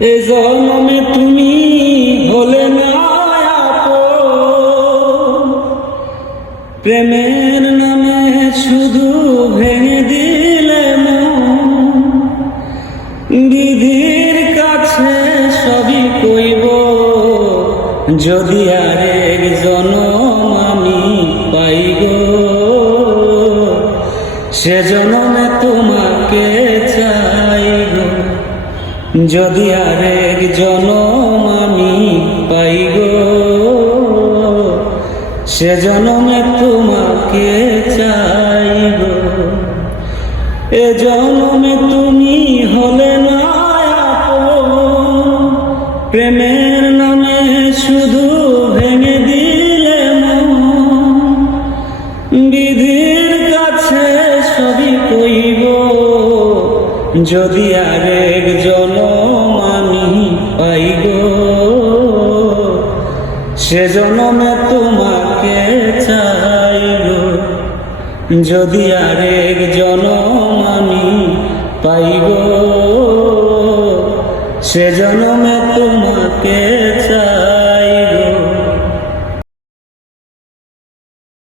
এ জন্মে তুমি হলে না আপন, প্রেমের নামে শুধু ভেঙে দিলে মন। বিধির কাছে সবই কইব, যদি আরেক জনম আমি পাই গো, সে জনমে তোমাকে চাই গো। যদি আরেক জনম আমি পাই গো, সে জনমে তোমাকে চাই গো। এ জনমে তুমি হলে না আপন, প্রেমের নামে শুধু ভেঙে দিলে মন। বিধির কাছে সবই কইব, যদি আরেক জনম আমি পাই গো, সে জনমে তোমাকে চাই গো। যদি আরেক জনম আমি পাই গো, সে জনমে তোমাকে